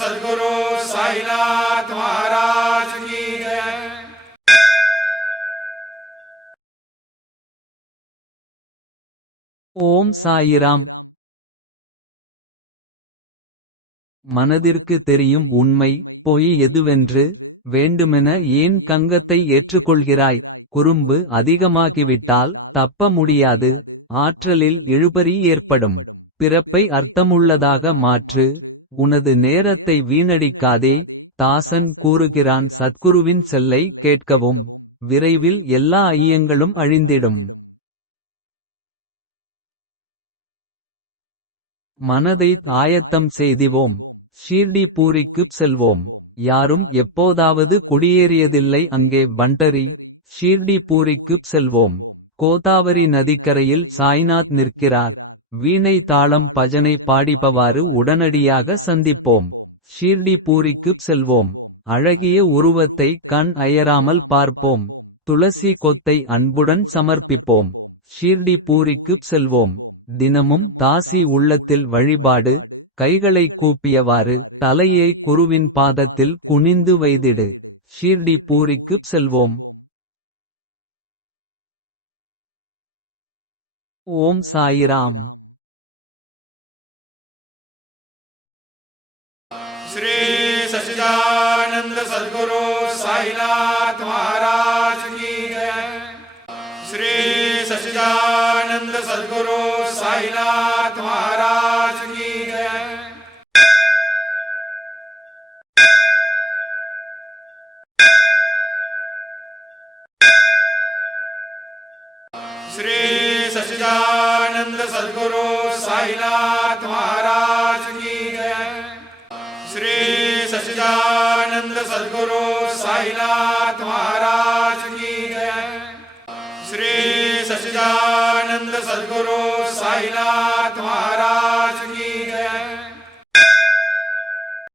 सद्गुरु साईनाथ महाराज की जय। ஓம் சாயிராம். மனதிற்கு தெரியும் உண்மை பொய் எதுவென்று. வேண்டுமென ஏன் கங்கத்தை ஏற்றுக்கொள்கிறாய். குறும்பு அதிகமாகிவிட்டால் தப்ப முடியாது. ஆற்றலில் இழுபறி ஏற்படும். பிறப்பை அர்த்தமுள்ளதாக மாற்று. உனது நேரத்தை வீணடிக்காதே. தாசன் கூறுகிறான் சத்குருவின் செல்லை கேட்கவும். விரைவில் எல்லா ஐயங்களும் அழிந்திடும். மனதை ஆயத்தம் செய்திவோம். ஷீர்டி பூரிக்குப் செல்வோம். யாரும் எப்போதாவது குடியேறியதில்லை அங்கே பண்டரி. ஷீர்டி பூரிக்குப் செல்வோம். கோதாவரி நதிக்கரையில் சாய்நாத் நிற்கிறார். வீணை தாளம் பஜனை பாடிப்பவாறு உடனடியாக சந்திப்போம். ஷீர்டி பூரிக்குப் செல்வோம். அழகிய உருவத்தை கண் அயராமல் பார்ப்போம். துளசி கொத்தை அன்புடன் சமர்ப்பிப்போம். ஷீர்டி பூரிக்குப் செல்வோம். தினமும் தாசி உள்ளத்தில் வழிபாடு. கைகளை கூப்பியவாறு தலையை குருவின் பாதத்தில் குனிந்து வைத்திடு. ஷீர்டி பூரிக்குப் செல்வோம். ஓம் சாயிராம். श्री सच्चिदानंद सद्गुरु साईनाथ महाराज की जय। श्री सच्चिदानंद सद्गुरु साईनाथ महाराज की जय। श्री सच्चिदानंद सद्गुरु साईनाथ महाराज की जय। श्री सच्चिदानंद सद्गुरु साईनाथ महाराज की जय। श्री सच्चिदानंद सद्गुरु साईनाथ महाराज की